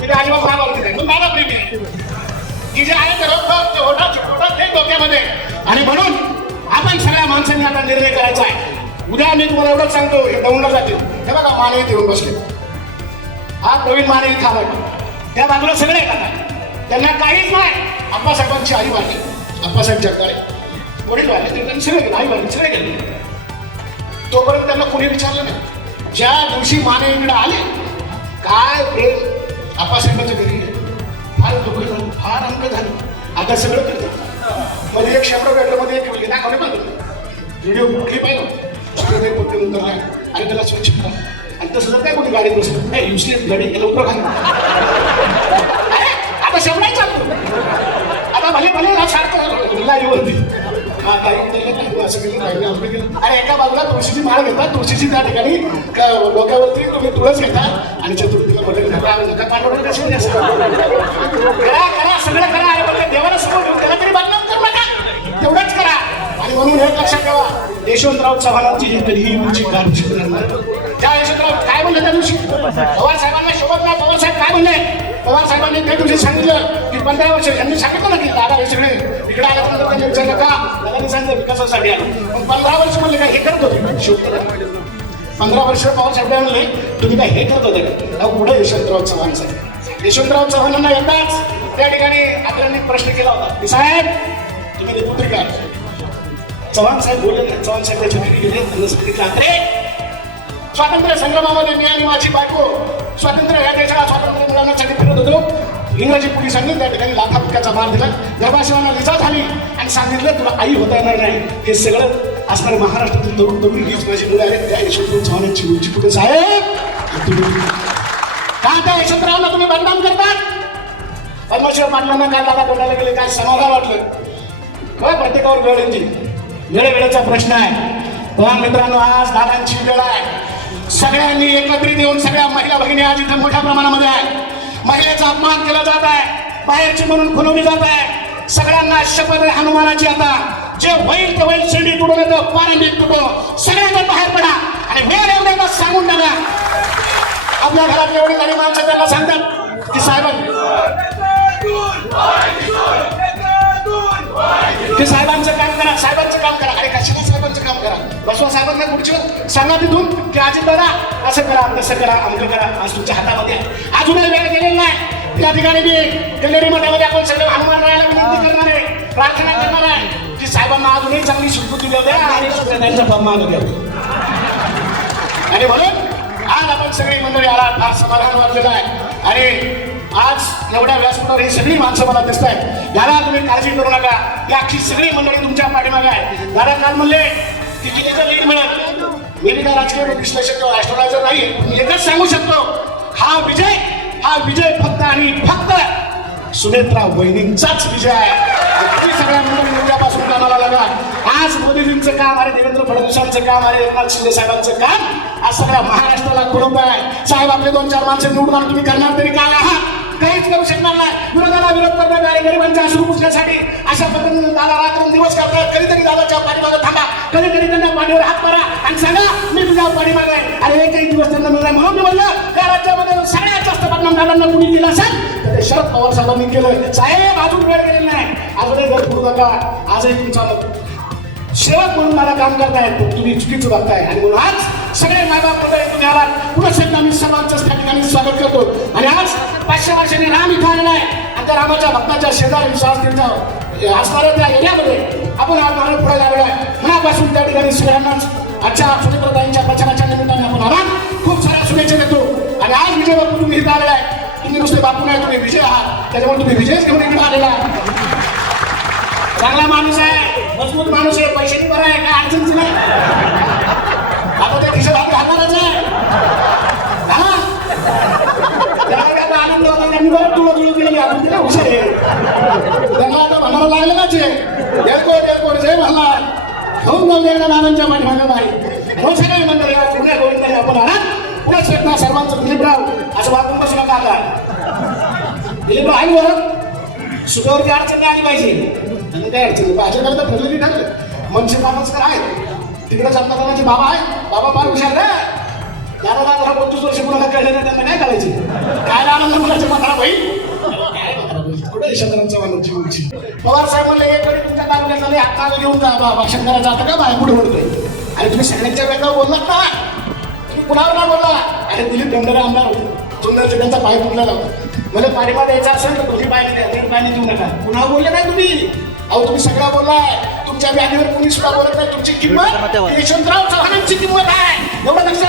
तिथे आजीबा फार आवडते पण माझा प्रेमी आहे की जे आहे ते होतात होतात ते डोक्यामध्ये. आणि म्हणून आपण सगळ्या माणसांनी आता निर्णय करायचा आहे. उद्या मी तुम्हाला एवढंच सांगतो दौंडला जाते हे बघा माने येऊन बसले. हा प्रवीण माने थांबा त्या बाजूला सगळे येतात. त्यांना काहीच नाही. आप्पासाहेबांची आई वाटली आप्पासाहेब जगदाळे. वडील वाढले तरी त्यांनी सगळे गेले. आई वाढली सगळे गेले. तोपर्यंत त्यांना कोणी विचारलं नाही. ज्या दिवशी माने इकडे आले काय प्रेम आप्पासाहेबांच्या घरी गेले. फार दुःख झालं फार अंक झालं. आता सगळं करतात मध्ये एक शंभर भेटलं मध्ये एक मुलगी दाखवले पण व्हिडिओ कुठली पाहिजे सगळं काही पटकन उतरला. आणि त्याला स्वच्छ करा. आणि तसं जर काय कोणी गाडीत बसलं नाही युसलेस गाडी लवकर उपयोग आता शंभराही आता भले भले ना सारखं. लाईव्हवरती हा असं आणि एका बाजूला तुळशीची माळ घेतात. तुळशीची त्या ठिकाणी डोक्यावरती तुम्ही तुळस घेता आणि चतुर्थीला बटन घेता आणि नका पांडवडे कसे करा करा सगळं करा. अरे पण देवाला समोर घेऊन त्याला तरी बदनाम करू नका. तेवढंच करा. आणि म्हणून हे लक्षात ठेवा यशवंतराव चव्हाणांची ही कधीही उंची त्या यशवंतराव काय म्हणले त्या दिवशी? पवार साहेबांना शोभत नाही. पवार साहेब काय म्हणले पवार साहेबांनी त्या दिवशी सांगितलं पंधरा वर्ष यांनी सांगितलं ना की दादा हे सगळे इकडे आल्यानंतर त्यांनी विचारलं का दादानी सांगितलं विकासासाठी आलो. पण पंधरा वर्ष म्हणले काय हे करत होते. शिवतर पंधरा वर्ष पवार साहेब म्हणले तुम्ही काय हे करत होते? का पुढे यशवंतराव चव्हाण साहेब? यशवंतराव चव्हाणांना एकदाच त्या ठिकाणी आपल्याला प्रश्न केला होता की साहेब तुम्ही ते का चव्हाण साहेब बोलले ना चव्हाण साहेब त्याच्या भेटी गेले त्यांना सांगितलं अरे स्वातंत्र्य संग्रामामध्ये मी आणि माझी बायको स्वातंत्र्य या देशाला स्वातंत्र्य मिळवण्यासाठी इंग्रजी पोलिसांनी त्या ठिकाणी लाथाबुक्याचा मार दिला. गर्भाशिवांना लिजा झाली आणि सांगितलं तुला आई होता येणार नाही. हे सगळं असणारे महाराष्ट्रातील तरुण तरुण हीच माझी मुलं आहेत. त्या यशवंतराव चव्हाणांची उंची कुठे साहेब. का त्या यशवंतरावला तुम्ही बदनाम करतात? पद्मशिव पाटलांना काय दादा बोलायला गेले काय समाधान वाटलं? काय प्रत्येकावर वेळ येते म्हणजे. वेळे वेळेचा प्रश्न आहे. पण मित्रांनो आज दादांची वेळ आहे. सगळ्यांनी एकत्रित येऊन सगळ्या महिला भगिनी आज इथे मोठ्या प्रमाणामध्ये आहे महिलेचा अपमान केला जात आहे बाहेरची म्हणून खुलवली जात आहे सगळ्यांना शपथ आहे हनुमानाची आता जे होईल ते होईल शिर्डी तुडून येतं पारंबीत तुटो सगळ्यांना बाहेर पडा आणि वेळ येऊ द्या सांगून टाका आपल्या घरात एवढी काही माणसं त्यांना सांगतात की साहेबांनी ते साहेबांचं काम करा साहेबांचं काम करा अरे कशाला साहेबांना खुर्चीवर सांगा तिथून की अजित दादा असं करा तसं करा अमकं करा आज तुमच्या हातामध्ये आहे. अजूनही वेळ गेलेला नाही. त्या ठिकाणी मी कल्लेरी मठामध्ये आपण सगळे हनुमान राहायला विनंती करणार आहे. प्रार्थना करणार आहे. की साहेबांना अजूनही चांगली सुटबुद्धी देऊ द्या. आणि त्यांचा फर्मान द्या. आणि म्हणून आज आपण सगळी मंडळी आला फार समाधान वाटलेलं आहे. आणि आज एवढ्या व्यासपीठावर ही सगळी माणसं मला दिसत आहेत. दादा तुम्ही काळजी करू नका. ही अख्खी सगळी मंडळी तुमच्या पाठीमागे आहे. दादा काल म्हणले की कितीचं लीड मिळत मी काय राजकीय विश्लेषक किंवा ऍस्ट्रोलायझर नाही मी एकच सांगू शकतो हा विजय हा विजय फक्त आणि फक्त सुनेत्रा वहिनींचाच विजय आहे. तुम्ही सगळ्या उद्यापासून कामाला लागा आज मोदीजींचं काम अरे देवेंद्र फडणवीसांचं काम अरे एकनाथ शिंदे साहेबांचं काम आज सगळ्या महाराष्ट्राला कुटुंब आहे. साहेब आपले दोन चार माणसं निवडून तुम्ही करणार तरी काय आहात? करू शकणार नाही. विरोधाला विरोध करणार आणि गरिबांच्या अश्रू पुसण्यासाठी अशा पद्धतीने दादा रात्र दिवस करतात कधीतरी दादाच्या पाठीमागे थांबा. कधीतरी त्यांना पाठीवर हात मारा आणि सांगा मी तुझ्या पाठीमागे आहे. आणि एकही दिवस त्यांना मिळणार म्हणून मी म्हणलं त्या राज्यामध्ये सगळ्यात जास्त बदनाम दादांना कुणी दिला असेल? तर ते शरद पवार साहेबांनी केलं साहेब अजून वेळ गेलेला नाही. अजूनही घर पुरू नका. आजही तुमचा सेवक म्हणून मला काम करतायत. तुम्ही चुकीचं बघताय. आणि म्हणून आज सगळे मायबाप मंडळी तुम्ही आलात. पुन्हा आम्ही सर्वांचं त्या ठिकाणी स्वागत करतो. आणि आज पाचशे वर्षांनी राम इथं आलेला आहे आणि त्या रामाच्या भक्ताच्या शेजारी विश्वास असणाऱ्या त्या एरियामध्ये आपण आज मानव पुढे लागलो आहे. मनापासून त्या ठिकाणी सगळ्यांनाच आजच्या सुनेत्रताईंच्या प्रचाराच्या निमित्ताने आपण आलात खूप साऱ्या शुभेच्छा देतो. आणि आज विजय बापू तुम्ही इथं आलेला आहे. तुम्ही नुसते बापू नाही तुम्ही विजय आहात. त्याच्यामुळे तुम्ही विजयच घेऊन इकडे आलेला आहे चांगला माणूस आहे. मजबूत माणूस आहे. पैसे बरं आहे. काय अडचणच नाही आता त्या खिशात हात घालणारच आहे हा? त्याला काय आता आनंद होता त्यांनी बरं तुला तुला केलेली आपण तिला हुशार आहे त्यांना आता म्हणायला लागलं ना जे एअरपोर्ट एअरपोर्ट जय मल्हार होऊन जाऊन द्या नानांच्या पाठीमागं बाई. हो सगळे मंडळी आज पुण्या गोविंदाने आपण आलात पुढे शेतना सर्वांचं दिलीपराव असं वागून बसू नका आता. दिलीपराव आहे बरं सुखावरती अडचण नाही आली पाहिजे. आणि काय अडचण नाही? भाजपला तर ठरलेली ठरलं. मनसे कामचकर आहेत. तिकडे संतानाचे बाबा आहे बाबा फार हुशार आहे दादा दादा पंचवीस वर्ष कुणाला कळले नाही त्यांना काय करायचे? काय आनंद मुलाचे म्हातारा भाई? शंकरांचा माणूसची उंची. पवार साहेब म्हणले एक वेळी तुमच्या तालुक्यात झाले हात घेऊन जा बा- भाषण करायचं आता का कुठे म्हणतोय अरे तुम्ही सगळ्यांच्या वेगळा बोललात ना. तुम्ही कुणावर ना बोलला? अरे दिलीप डोंगरे आमदार होते. सुंदरचे त्यांचा पाय तुटलेला होता मला पाठिंबा द्यायचा असेल तर दोन्ही पाय पाय देऊ नका. कुणावर बोलले नाही तुम्ही? अहो तुम्ही सगळा बोललाय. तुमच्या व्याधीवर कुणी सुद्धा बोलत नाही. तुमची किंमत यशवंतराव चव्हाणांची किंमत आहे. एवढं लक्षात